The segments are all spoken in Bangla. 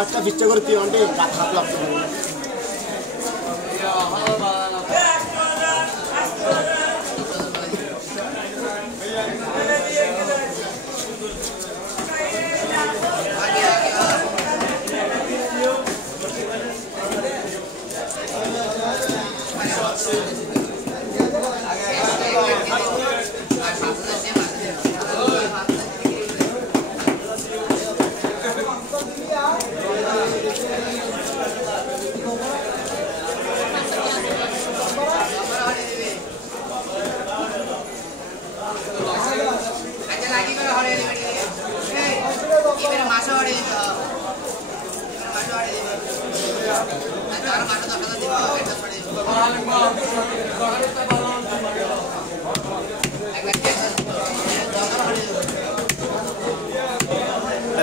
একটা বিচ্ছা করে তুই অনেক হাত লাগতে পারবি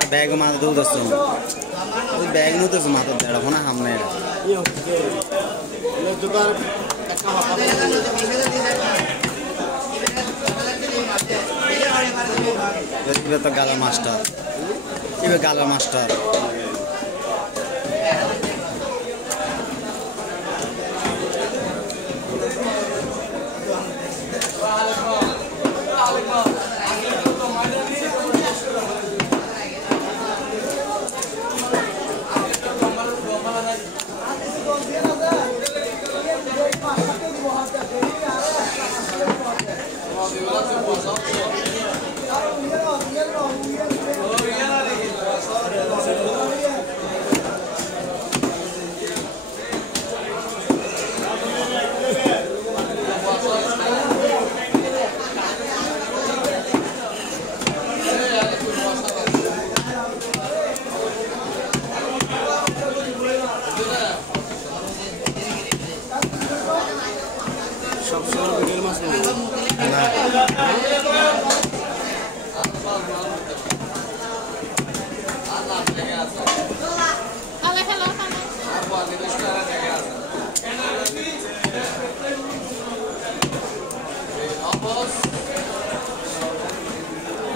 बैग मार दो दोस्तों बैग नु तो मातो देड़ होना हमने ये दुकान ये तो गाला मास्टर ये गाला मास्टर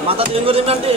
माता तीन को दिन आंटी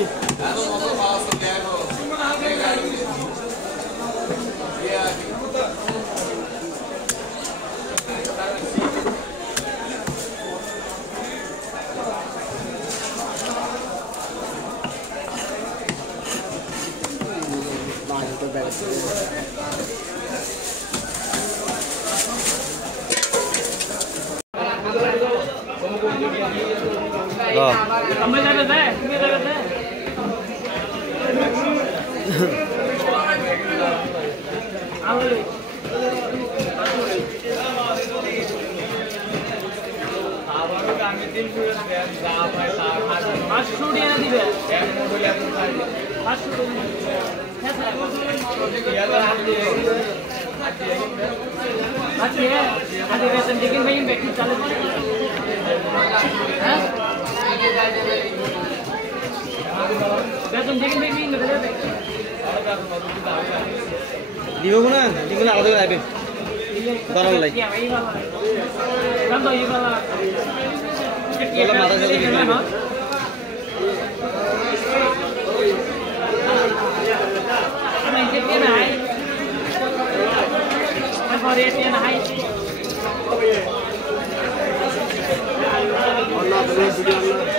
দিব না দিগুলো আলাদা করে আইবে দরল লাই বলা মাথা জলে দিবে আমি যেতে নাই পরে এতে নাই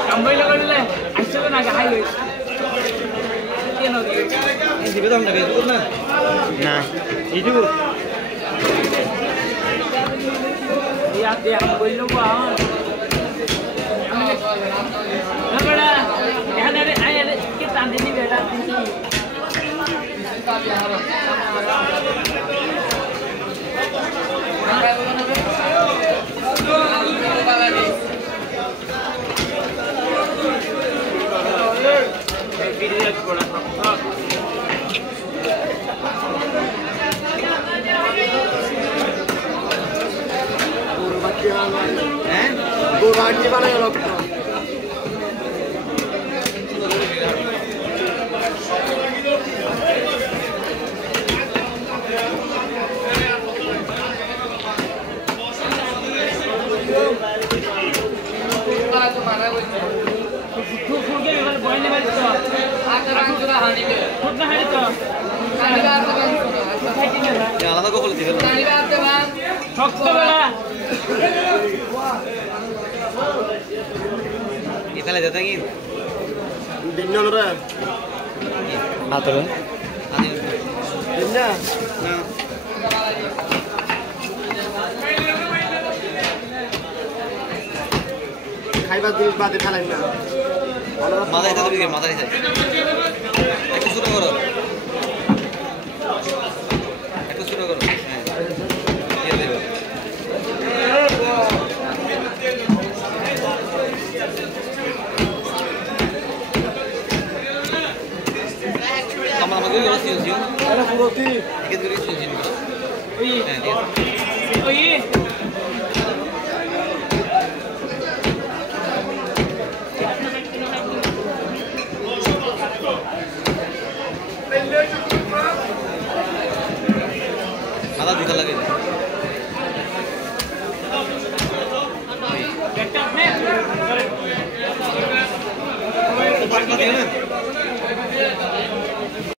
কামই লাগাইলে আসলে না গাই লই কেন দিবে তো আমরা বের না না ইটু ইয়া দে বললো বা আমি না বড়া এখানে আয় কি টান দিনি বেটা দিনি गोगाटी बनाए लोग ফুটকে এবার বয়নে বাড়ি তো ফুট না হাড়ি তো আলাদা কখন দিবে শক্ত বেলা এখানে যেতে কি দিন না রে হাতরে দিন না না খাইবার জিনিস বাদে ফেলাই না মাথায় থাকবে কি মাথায় থাকে একটু ছোট করো একটু ছোট করো হ্যাঁ দিয়ে দেবে কামা আমাকে গেল সিও আরে পুরোতি একে ধরে সিও ওই হ্যাঁ দিয়ে ওই মাথা দিতে লাগে একটা নে পাঁচটা দিয়ে না